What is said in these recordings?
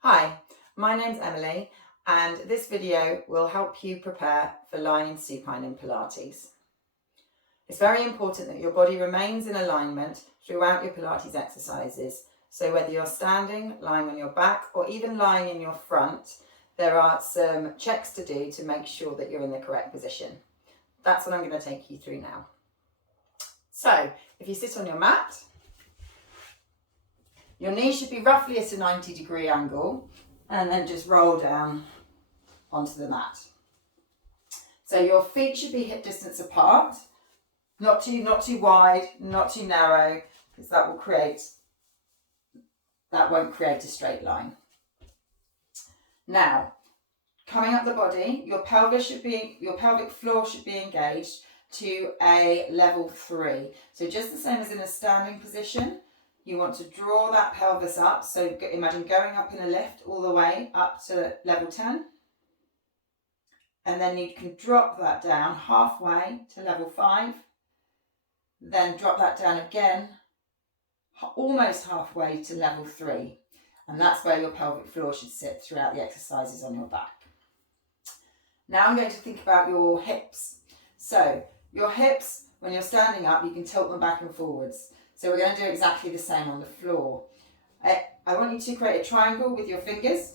Hi, my name's Emily and this video will help you prepare for lying supine in Pilates. It's very important that your body remains in alignment throughout your Pilates exercises. So whether you're standing, lying on your back or even lying in your front, there are some checks to do to make sure that you're in the correct position. That's what I'm going to take you through now. So if you sit on your mat, your knees should be roughly at a 90-degree angle and then just roll down onto the mat. So your feet should be hip distance apart, not too wide, not too narrow, because that won't create a straight line. Now, coming up the body, your pelvic floor should be engaged to a level 3. So just the same as in a standing position, you want to draw that pelvis up. So imagine going up in a lift all the way up to level 10. And then you can drop that down halfway to level 5. Then drop that down again, almost halfway to level 3. And that's where your pelvic floor should sit throughout the exercises on your back. Now I'm going to think about your hips. So your hips, when you're standing up, you can tilt them back and forwards. So we're going to do exactly the same on the floor. I want you to create a triangle with your fingers,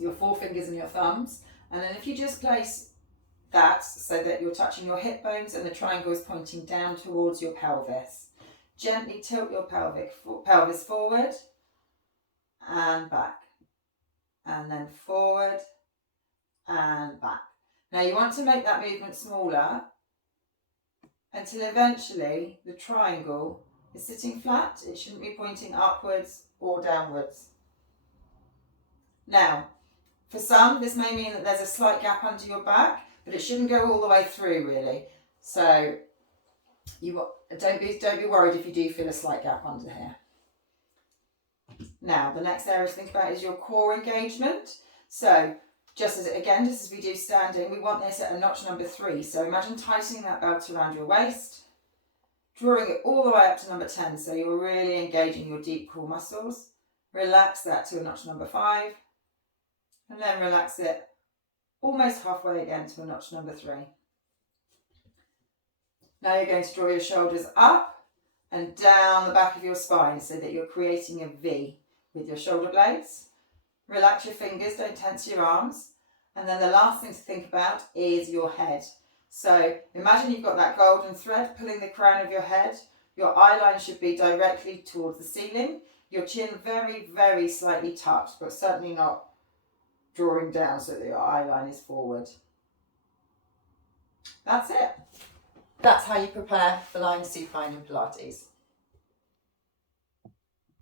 your forefingers and your thumbs. And then if you just place that so that you're touching your hip bones and the triangle is pointing down towards your pelvis. Gently tilt your pelvis forward and back. And then forward and back. Now you want to make that movement smaller until eventually the triangle is sitting flat. It shouldn't be pointing upwards or downwards. Now, for some, this may mean that there's a slight gap under your back, but it shouldn't go all the way through really. So don't be worried if you do feel a slight gap under here. Now, the next area to think about is your core engagement. So just as we do standing, we want this at a notch number 3. So imagine tightening that belt around your waist, drawing it all the way up to number 10. So you're really engaging your deep core muscles. Relax that to a notch number 5. And then relax it almost halfway again to a notch number 3. Now you're going to draw your shoulders up and down the back of your spine so that you're creating a V with your shoulder blades. Relax your fingers, don't tense your arms. And then the last thing to think about is your head. So imagine you've got that golden thread pulling the crown of your head. Your eye line should be directly towards the ceiling. Your chin very, very slightly tucked, but certainly not drawing down so that your eye line is forward. That's it. That's how you prepare for lying supine in Pilates.